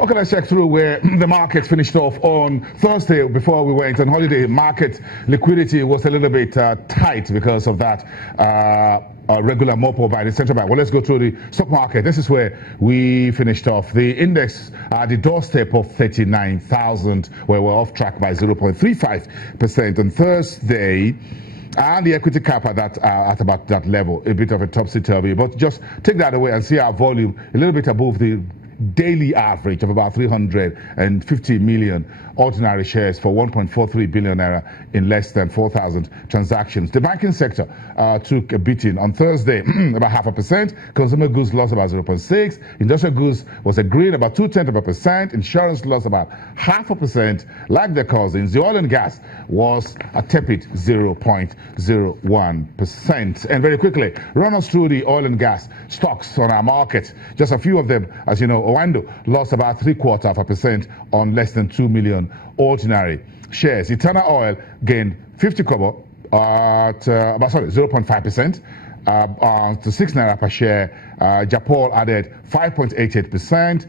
Okay, let's check through where the market finished off on Thursday before we went on holiday. Market liquidity was a little bit tight because of that regular mopo by the central bank. Well, let's go through the stock market. This is where we finished off. The index at the doorstep of 39,000, where we're off track by 0.35% on Thursday. And the equity cap at about that level, a bit of a topsy-turvy. But just take that away and see our volume a little bit above the daily average of about 350 million ordinary shares for 1.43 billion naira in less than 4,000 transactions. The banking sector took a beating on Thursday, about 0.5%. Consumer goods lost about 0.6%. Industrial goods was a green, about 0.2%. Insurance lost about 0.5%. Like their cousins, the oil and gas was a tepid 0.01%. And very quickly, run us through the oil and gas stocks on our market. Just a few of them, as you know. Owando lost about 0.75% on less than 2 million ordinary shares. Eternal Oil gained 50 kobo at 0.5% to 6 naira per share. Japol added 5.88%.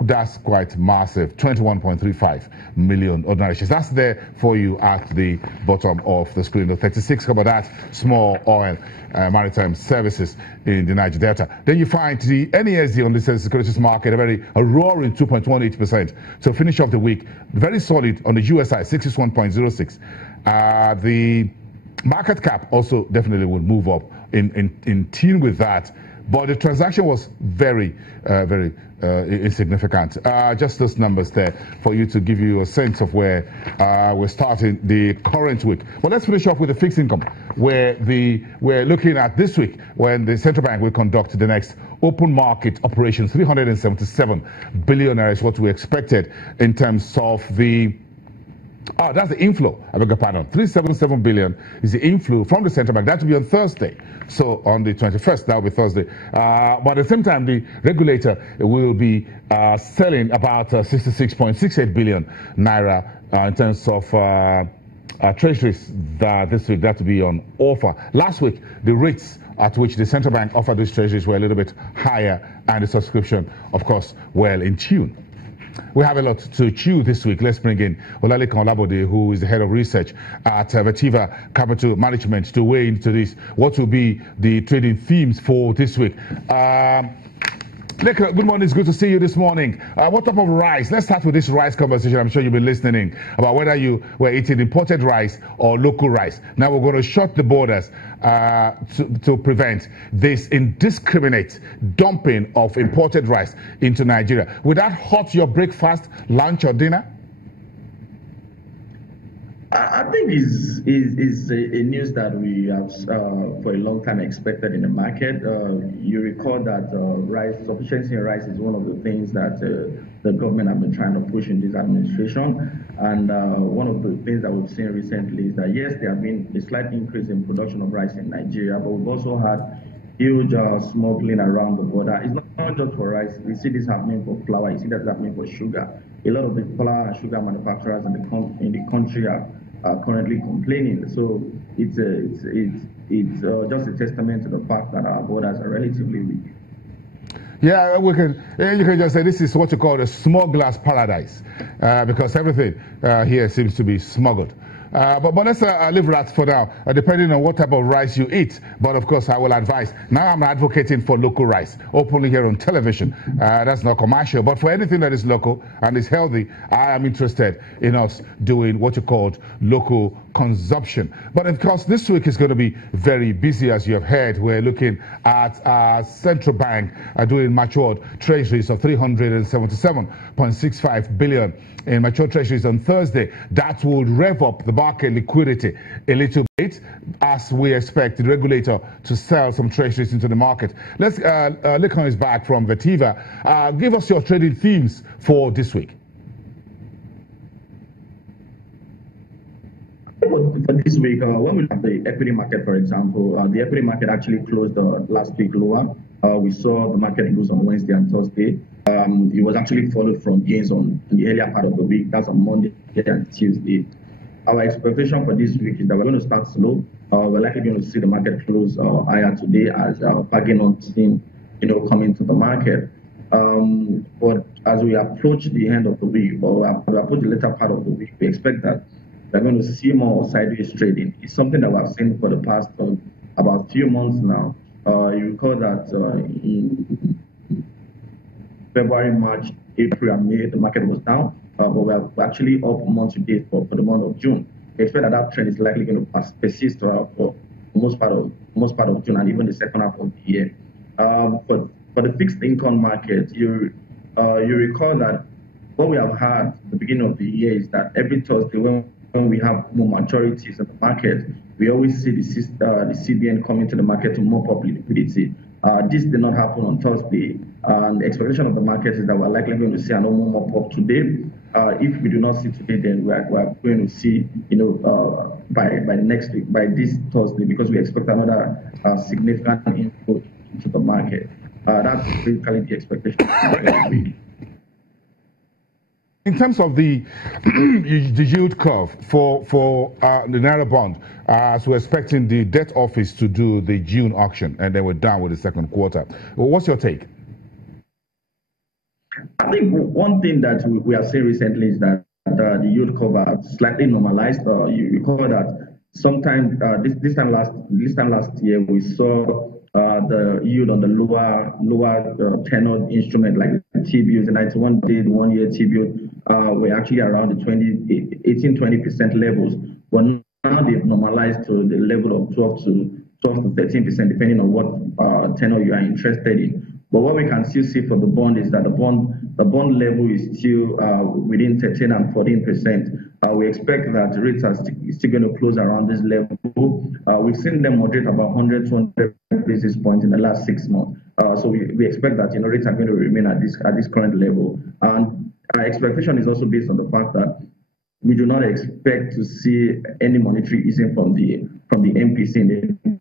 That's quite massive, 21.35 million ordinary shares. That's there for you at the bottom of the screen. The 36 cover that small oil maritime services in the Niger Delta. Then you find the NESD on the securities market, a roaring 2.18%. So finish off the week, very solid on the US side, 61.06. The market cap also definitely will move up in tune with that. But the transaction was very insignificant. Just those numbers there for you to give you a sense of where we're starting the current week. But let's finish off with the fixed income, where we're looking at this week when the central bank will conduct the next open market operations. 377 billion is what we expected in terms of the. Oh, that's the inflow. I beg your pardon. 377 billion is the inflow from the central bank. That will be on Thursday. So on the 21st, that will be Thursday. But at the same time, the regulator will be selling about 66.68 billion naira in terms of treasuries this week. That will be on offer. Last week, the rates at which the central bank offered these treasuries were a little bit higher, and the subscription, of course, well in tune. We have a lot to chew this week. Let's bring in Olalekan Olabode, who is the head of research at Vertiva Capital Management, to weigh into this. What will be the trading themes for this week? Good morning. It's good to see you this morning. What type of rice? Let's start with this rice conversation. I'm sure you've been listening about whether you were eating imported rice or local rice. Now we're going to shut the borders to prevent this indiscriminate dumping of imported rice into Nigeria. Would that hurt your breakfast, lunch, or dinner? I think is a news that we have for a long time expected in the market. You recall that rice sufficiency in rice is one of the things that the government have been trying to push in this administration. And one of the things that we've seen recently is that yes, there have been a slight increase in production of rice in Nigeria, but we've also had huge smuggling around the border. It's not just for rice. We see this happening for flour. You see that happening for sugar. A lot of the flour and sugar manufacturers in the country are currently complaining. So it's just a testament to the fact that our borders are relatively weak. Yeah, you can just say this is what you call a smuggler's paradise, because everything here seems to be smuggled. But let's leave that for now, depending on what type of rice you eat. But of course, I will advise. Now I'm advocating for local rice, openly here on television. That's not commercial. But for anything that is local and is healthy, I am interested in us doing what you called local consumption. But of course, this week is going to be very busy, as you have heard. We're looking at our central bank doing matured treasuries of 377.65 billion in mature treasuries on Thursday. That would rev up the market liquidity a little bit, as we expect the regulator to sell some treasuries into the market. Let's Lekon is back from Vertiva. Give us your trading themes for this week. For this week, when we look at the equity market, for example, the equity market actually closed last week lower. We saw the market lose on Wednesday and Thursday. It was actually followed from gains in the earlier part of the week. That's on Monday and Tuesday. Our expectation for this week is that we're going to start slow. We're likely going to see the market close higher today as our bargain on team, coming to the market. But as we approach the end of the week, or we approach the later part of the week, we expect that we're going to see more sideways trading. It's something that we've seen for the past about few months now. You recall that in February, March, April, and May, the market was down, but we're actually up month to date for the month of June. We expect that trend is likely going to persist for most part of June and even the second half of the year. But for the fixed income market, you recall that what we have had at the beginning of the year is that every Thursday when we have more maturities in the market, we always see the CBN coming to the market to mop up liquidity. This did not happen on Thursday, and the expectation of the market is that we're likely going to see another mop up today. If we do not see today, then we are going to see, by next week, by this Thursday, because we expect another significant inflow into the market. That's basically the expectation. In terms of the yield curve for the Naira bond, as we're expecting the debt office to do the June auction, and then we're done with the second quarter. Well, what's your take? I think one thing that we have seen recently is that the yield curve has slightly normalized. You recall that sometime this time last year we saw the yield on the lower tenor instrument like the T-bills, the 91-day, 1-year T-bill were actually around the 18-20% levels. But now they've normalized to the level of 12 to 13%, depending on what tenor you are interested in. But what we can still see for the bond is that the bond level is still within 13 and 14%. We expect that rates are still going to close around this level. We've seen them moderate about 100, 200 basis points in the last 6 months. So we expect that rates are going to remain at this current level. And our expectation is also based on the fact that we do not expect to see any monetary easing from the MPC in the